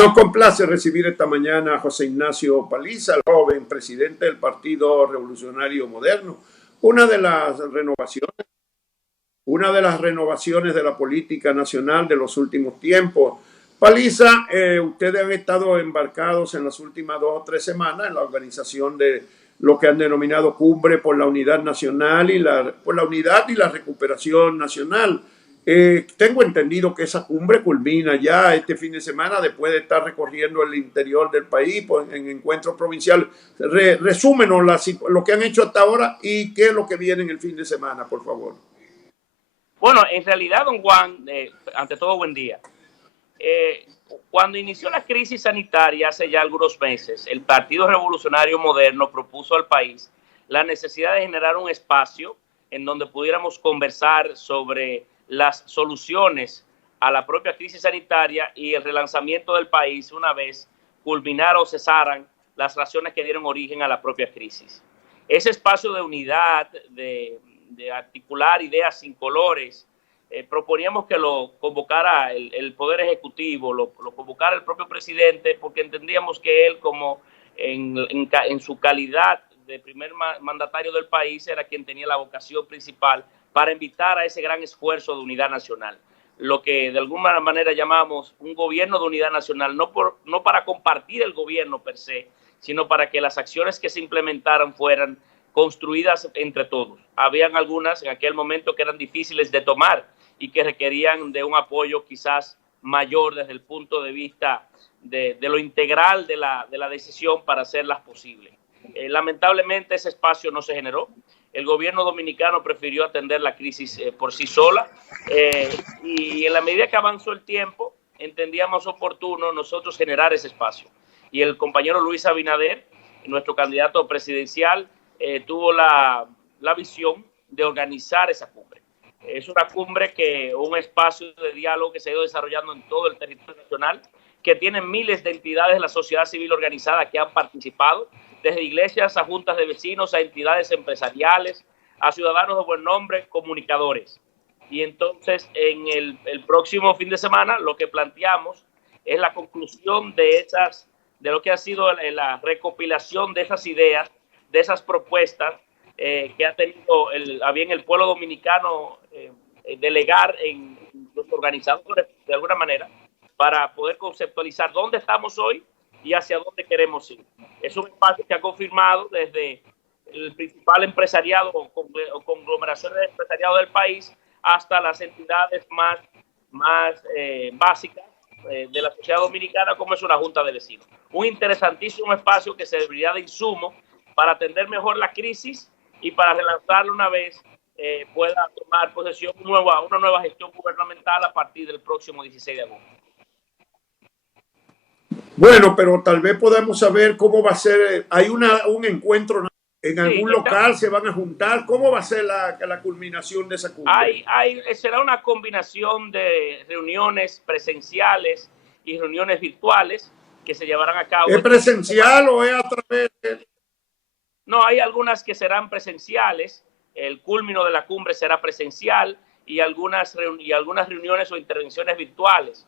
Nos complace recibir esta mañana a José Ignacio Paliza, el joven presidente del Partido Revolucionario Moderno, una de las renovaciones, una de las renovaciones de la política nacional de los últimos tiempos. Paliza, ustedes han estado embarcados en las últimas 2 o 3 semanas en la organización de lo que han denominado Cumbre por la Unidad Nacional y por la unidad y la recuperación nacional. Tengo entendido que esa cumbre culmina ya este fin de semana después de estar recorriendo el interior del país en encuentros provinciales. Resúmenos lo que han hecho hasta ahora y qué es lo que viene en el fin de semana, por favor. Bueno, en realidad, don Juan, ante todo, buen día. Cuando inició la crisis sanitaria hace ya algunos meses, el Partido Revolucionario Moderno propuso al país la necesidad de generar un espacio en donde pudiéramos conversar sobre las soluciones a la propia crisis sanitaria y el relanzamiento del país una vez culminaran o cesaran las razones que dieron origen a la propia crisis. Ese espacio de unidad, de articular ideas sin colores, proponíamos que lo convocara el Poder Ejecutivo, lo convocara el propio presidente, porque entendíamos que él, como en su calidad de primer mandatario del país, era quien tenía la vocación principal para invitar a ese gran esfuerzo de unidad nacional, lo que de alguna manera llamamos un gobierno de unidad nacional, no para compartir el gobierno per se, sino para que las acciones que se implementaran fueran construidas entre todos. Habían algunas en aquel momento que eran difíciles de tomar y que requerían de un apoyo quizás mayor desde el punto de vista de lo integral de la decisión para hacerlas posibles. Lamentablemente ese espacio no se generó. El gobierno dominicano prefirió atender la crisis por sí sola y en la medida que avanzó el tiempo entendíamos oportuno nosotros generar ese espacio. Y el compañero Luis Abinader, nuestro candidato presidencial, tuvo la visión de organizar esa cumbre. Es una cumbre un espacio de diálogo que se ha ido desarrollando en todo el territorio nacional, que tiene miles de entidades de la sociedad civil organizada que han participado, desde iglesias a juntas de vecinos, a entidades empresariales, a ciudadanos de buen nombre, comunicadores. Y entonces en el próximo fin de semana lo que planteamos es la conclusión de lo que ha sido la recopilación de esas ideas, de esas propuestas que ha tenido el pueblo dominicano delegar en los organizadores de alguna manera para poder conceptualizar dónde estamos hoy y hacia dónde queremos ir. Es un espacio que ha confirmado desde el principal empresariado o conglomeraciones de empresariado del país hasta las entidades más básicas de la sociedad dominicana, como es una junta de vecinos. Un interesantísimo espacio que serviría de insumo para atender mejor la crisis y para relanzarla una vez pueda tomar posesión una nueva gestión gubernamental a partir del próximo 16 de agosto. Bueno, pero tal vez podamos saber cómo va a ser. Hay un encuentro en algún local, se van a juntar. ¿Cómo va a ser la culminación de esa cumbre? Será una combinación de reuniones presenciales y reuniones virtuales que se llevarán a cabo. ¿Es presencial o es a través de...? No, hay algunas que serán presenciales. El culmino de la cumbre será presencial y algunas reuniones o intervenciones virtuales,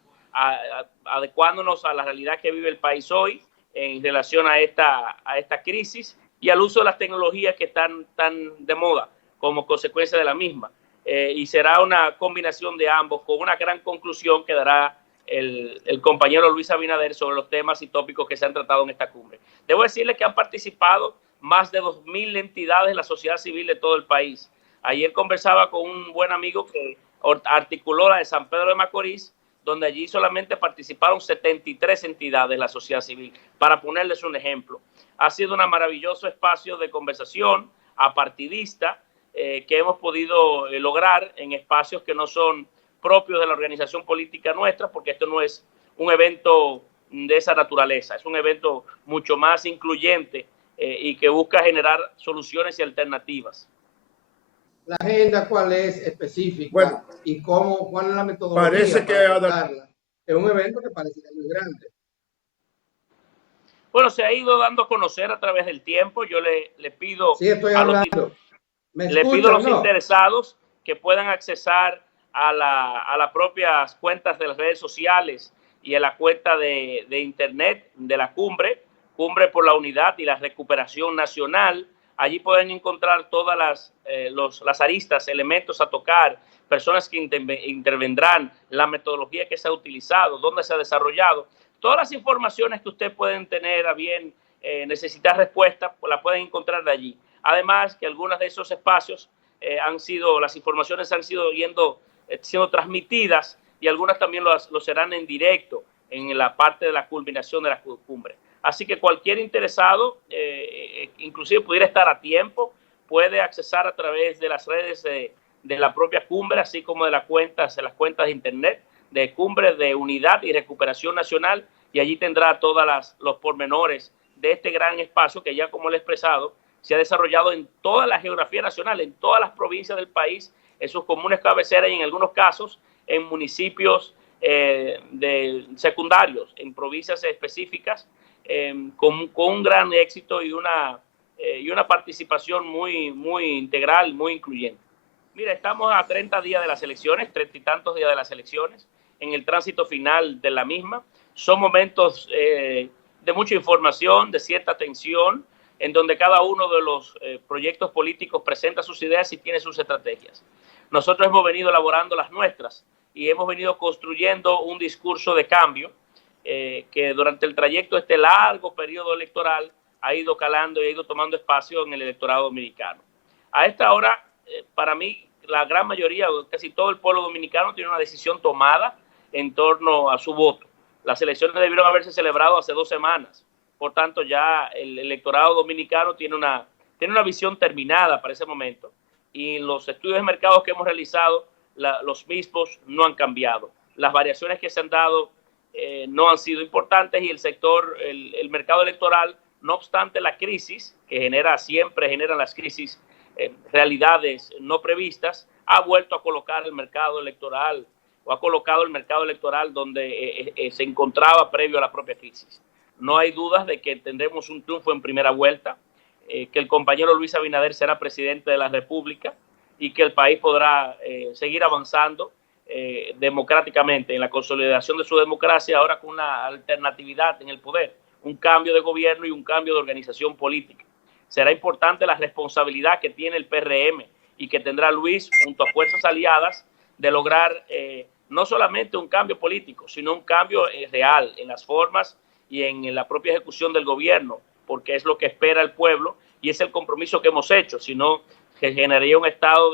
adecuándonos a la realidad que vive el país hoy en relación a esta crisis y al uso de las tecnologías que están tan de moda como consecuencia de la misma. Y será una combinación de ambos con una gran conclusión que dará el compañero Luis Abinader sobre los temas y tópicos que se han tratado en esta cumbre. Debo decirles que han participado más de 2.000 entidades de la sociedad civil de todo el país. Ayer conversaba con un buen amigo que articuló la de San Pedro de Macorís, donde allí solamente participaron 73 entidades de la sociedad civil, para ponerles un ejemplo. Ha sido un maravilloso espacio de conversación apartidista que hemos podido lograr en espacios que no son propios de la organización política nuestra, porque esto no es un evento de esa naturaleza, es un evento mucho más incluyente y que busca generar soluciones y alternativas. ¿La agenda cuál es específica? Bueno, ¿Y cuál es la metodología? Parece que es un evento que parece muy grande. Bueno, se ha ido dando a conocer a través del tiempo. Yo le pido a los interesados que puedan accesar a las propias cuentas de las redes sociales y en la cuenta de internet de la Cumbre por la Unidad y la Recuperación Nacional. Allí pueden encontrar todas las aristas, elementos a tocar, personas que intervendrán, la metodología que se ha utilizado, dónde se ha desarrollado. Todas las informaciones que ustedes pueden tener a bien necesitar respuesta, pues la pueden encontrar de allí. Además, que algunos de esos espacios las informaciones han sido siendo transmitidas y algunas también lo serán en directo en la parte de la culminación de la cumbre. Así que cualquier interesado, inclusive pudiera estar a tiempo, puede accesar a través de las redes de la propia cumbre, así como de las cuentas de internet de Cumbre de Unidad y Recuperación Nacional, y allí tendrá todos los pormenores de este gran espacio que ya, como le he expresado, se ha desarrollado en toda la geografía nacional, en todas las provincias del país, en sus comunes cabeceras y en algunos casos en municipios secundarios, en provincias específicas, con un gran éxito y una participación muy integral, muy incluyente. Mira, estamos a 30 días de las elecciones, 30 y tantos días de las elecciones, en el tránsito final de la misma. Son momentos de mucha información, de cierta tensión, en donde cada uno de los proyectos políticos presenta sus ideas y tiene sus estrategias. Nosotros hemos venido elaborando las nuestras y hemos venido construyendo un discurso de cambio que durante el trayecto de este largo periodo electoral ha ido calando y ha ido tomando espacio en el electorado dominicano. A esta hora, para mí, la gran mayoría, casi todo el pueblo dominicano tiene una decisión tomada en torno a su voto. Las elecciones debieron haberse celebrado hace 2 semanas. Por tanto, ya el electorado dominicano tiene una visión terminada para ese momento. Y los estudios de mercados que hemos realizado, los mismos no han cambiado. Las variaciones que se han dado no han sido importantes y el mercado electoral, no obstante la crisis, que siempre generan las crisis, realidades no previstas, ha vuelto a colocar el mercado electoral o ha colocado el mercado electoral donde se encontraba previo a la propia crisis. No hay dudas de que tendremos un triunfo en primera vuelta, que el compañero Luis Abinader será presidente de la República y que el país podrá seguir avanzando democráticamente en la consolidación de su democracia, ahora con una alternatividad en el poder, un cambio de gobierno y un cambio de organización política. Será importante la responsabilidad que tiene el PRM y que tendrá Luis junto a fuerzas aliadas de lograr no solamente un cambio político, sino un cambio real en las formas y en la propia ejecución del gobierno, porque es lo que espera el pueblo y es el compromiso que hemos hecho, sino que generaría un estado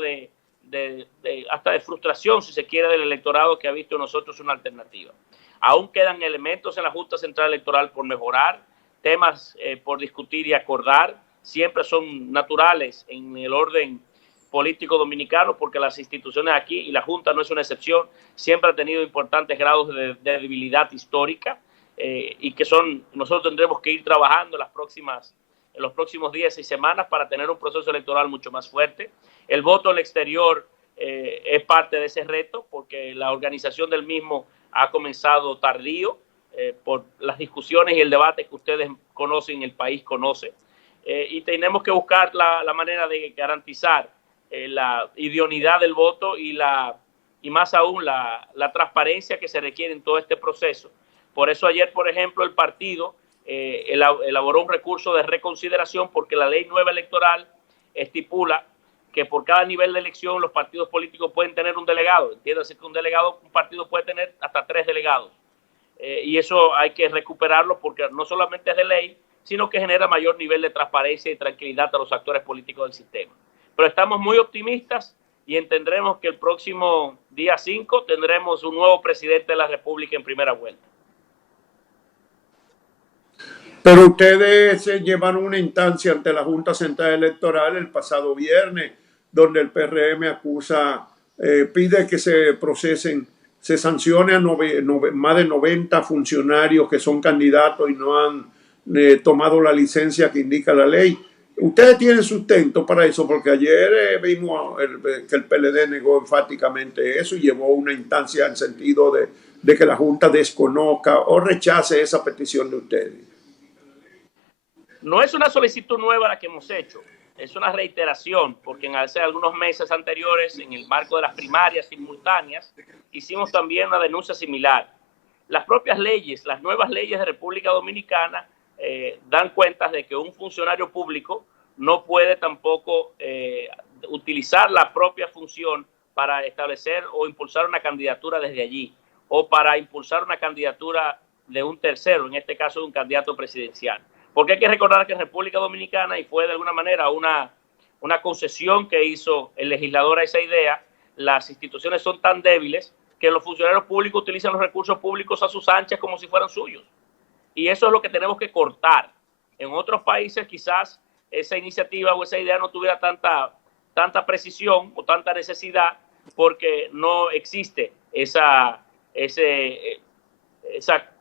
hasta de frustración, si se quiere, del electorado que ha visto en nosotros una alternativa. Aún quedan elementos en la Junta Central Electoral por mejorar, temas por discutir y acordar, siempre son naturales en el orden político dominicano, porque las instituciones aquí, y la Junta no es una excepción, siempre ha tenido importantes grados de debilidad histórica, y que nosotros tendremos que ir trabajando en los próximos días y semanas para tener un proceso electoral mucho más fuerte. El voto en el exterior es parte de ese reto, porque la organización del mismo ha comenzado tardío por las discusiones y el debate que ustedes conocen, el país conoce, y tenemos que buscar la manera de garantizar la idoneidad del voto y más aún la transparencia que se requiere en todo este proceso. Por eso ayer, por ejemplo, el partido elaboró un recurso de reconsideración, porque la ley nueva electoral estipula que por cada nivel de elección los partidos políticos pueden tener un delegado. Entiéndase que un partido puede tener hasta 3 delegados. Y eso hay que recuperarlo, porque no solamente es de ley, sino que genera mayor nivel de transparencia y tranquilidad a los actores políticos del sistema. Pero estamos muy optimistas y entendremos que el próximo día 5 tendremos un nuevo presidente de la República en primera vuelta. Pero ustedes llevaron una instancia ante la Junta Central Electoral el pasado viernes, donde el PRM pide que se sancione a más de 90 funcionarios que son candidatos y no han tomado la licencia que indica la ley. Ustedes tienen sustento para eso, porque ayer vimos que el PLD negó enfáticamente eso y llevó una instancia en sentido de que la Junta desconozca o rechace esa petición de ustedes. No es una solicitud nueva la que hemos hecho, es una reiteración, porque hace algunos meses anteriores, en el marco de las primarias simultáneas, hicimos también una denuncia similar. las propias leyes, las nuevas leyes de República Dominicana dan cuenta de que un funcionario público no puede tampoco utilizar la propia función para establecer o impulsar una candidatura desde allí, o para impulsar una candidatura de un tercero, en este caso de un candidato presidencial. Porque hay que recordar que en República Dominicana, y fue de alguna manera una concesión que hizo el legislador a esa idea, las instituciones son tan débiles que los funcionarios públicos utilizan los recursos públicos a sus anchas como si fueran suyos. Y eso es lo que tenemos que cortar. En otros países quizás esa iniciativa o esa idea no tuviera tanta precisión o tanta necesidad, porque no existe esa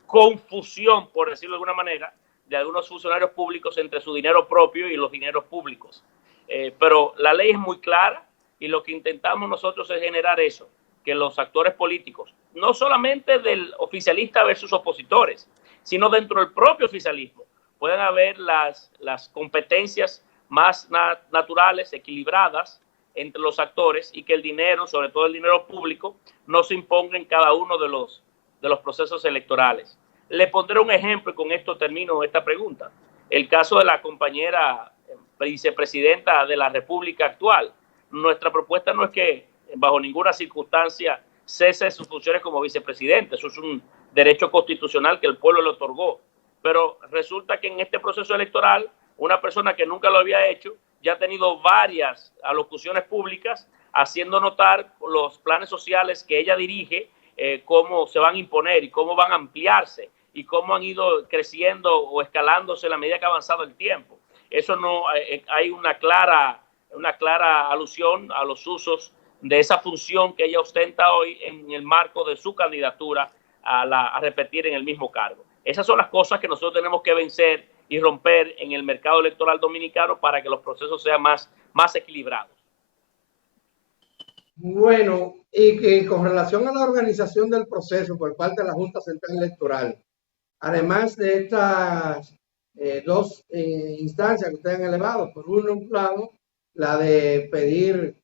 confusión, por decirlo de alguna manera, de algunos funcionarios públicos entre su dinero propio y los dineros públicos. Pero la ley es muy clara y lo que intentamos nosotros es generar eso, que los actores políticos, no solamente del oficialista versus opositores, sino dentro del propio oficialismo, puedan haber las competencias más naturales, equilibradas entre los actores, y que el dinero, sobre todo el dinero público, no se imponga en cada uno de los procesos electorales. Le pondré un ejemplo y con esto termino esta pregunta. El caso de la compañera vicepresidenta de la República actual. Nuestra propuesta no es que bajo ninguna circunstancia cese sus funciones como vicepresidente. Eso es un derecho constitucional que el pueblo le otorgó. Pero resulta que en este proceso electoral, una persona que nunca lo había hecho ya ha tenido varias alocuciones públicas haciendo notar los planes sociales que ella dirige, cómo se van a imponer y cómo van a ampliarse y cómo han ido creciendo o escalándose a la medida que ha avanzado el tiempo. Eso no, hay una clara alusión a los usos de esa función que ella ostenta hoy en el marco de su candidatura a repetir en el mismo cargo. Esas son las cosas que nosotros tenemos que vencer y romper en el mercado electoral dominicano para que los procesos sean más equilibrados. Bueno, y que con relación a la organización del proceso por parte de la Junta Central Electoral, además de estas dos instancias que ustedes han elevado, por un lado, la de pedir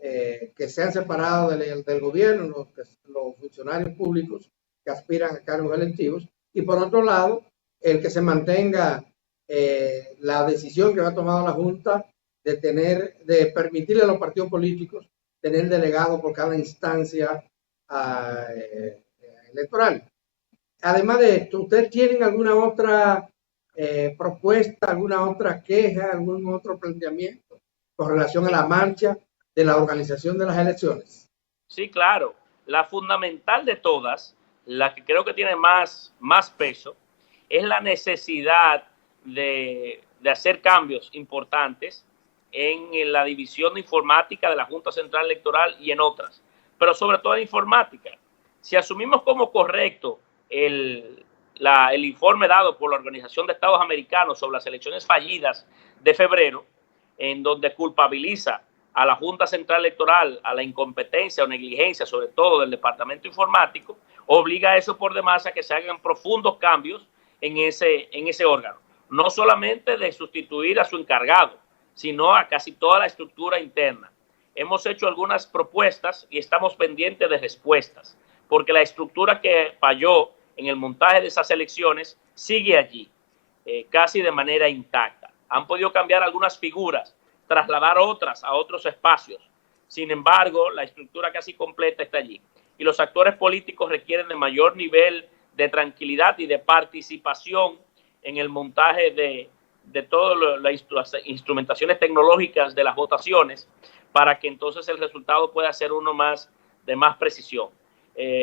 que sean separados del gobierno los funcionarios públicos que aspiran a cargos electivos, y por otro lado, el que se mantenga la decisión que ha tomado la Junta de permitirle a los partidos políticos tener delegado por cada instancia electoral. Además de esto, ¿ustedes tienen alguna otra propuesta, alguna otra queja, algún otro planteamiento con relación a la marcha de la organización de las elecciones? Sí, claro. La fundamental de todas, la que creo que tiene más peso, es la necesidad de hacer cambios importantes en la división de informática de la Junta Central Electoral y en otras, pero sobre todo en informática. Si asumimos como correcto el informe dado por la Organización de Estados Americanos sobre las elecciones fallidas de febrero, en donde culpabiliza a la Junta Central Electoral a la incompetencia o negligencia, sobre todo del Departamento Informático, obliga a eso por demás a que se hagan profundos cambios en ese órgano. No solamente de sustituir a su encargado, sino a casi toda la estructura interna. Hemos hecho algunas propuestas y estamos pendientes de respuestas, porque la estructura que falló en el montaje de esas elecciones sigue allí, casi de manera intacta. Han podido cambiar algunas figuras, trasladar otras a otros espacios. Sin embargo, la estructura casi completa está allí. Y los actores políticos requieren de mayor nivel de tranquilidad y de participación en el montaje de todas las instrumentaciones tecnológicas de las votaciones, para que entonces el resultado pueda ser uno de más precisión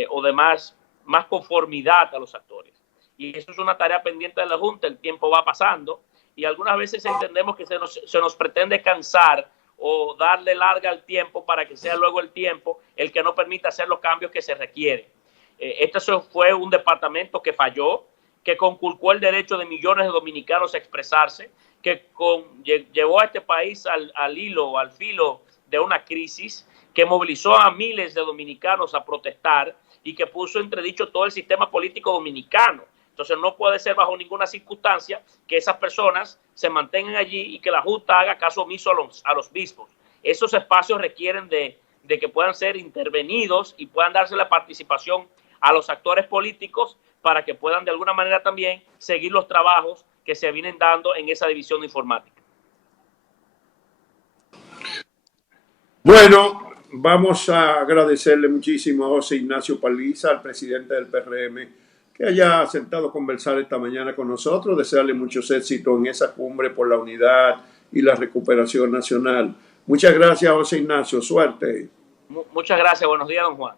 o de más conformidad a los actores. Y eso es una tarea pendiente de la Junta. El tiempo va pasando y algunas veces entendemos que se nos pretende cansar o darle larga al tiempo para que sea luego el tiempo el que no permita hacer los cambios que se requieren. Este fue un departamento que falló, que conculcó el derecho de millones de dominicanos a expresarse, que llevó a este país al filo de una crisis, que movilizó a miles de dominicanos a protestar y que puso entredicho todo el sistema político dominicano. Entonces no puede ser bajo ninguna circunstancia que esas personas se mantengan allí y que la Junta haga caso omiso a los bispos. Esos espacios requieren de que puedan ser intervenidos y puedan darse la participación a los actores políticos para que puedan de alguna manera también seguir los trabajos que se vienen dando en esa división de informática. Bueno, vamos a agradecerle muchísimo a José Ignacio Paliza, al presidente del PRM, que haya aceptado conversar esta mañana con nosotros, desearle muchos éxitos en esa cumbre por la unidad y la recuperación nacional. Muchas gracias, José Ignacio. Suerte. Muchas gracias. Buenos días, don Juan.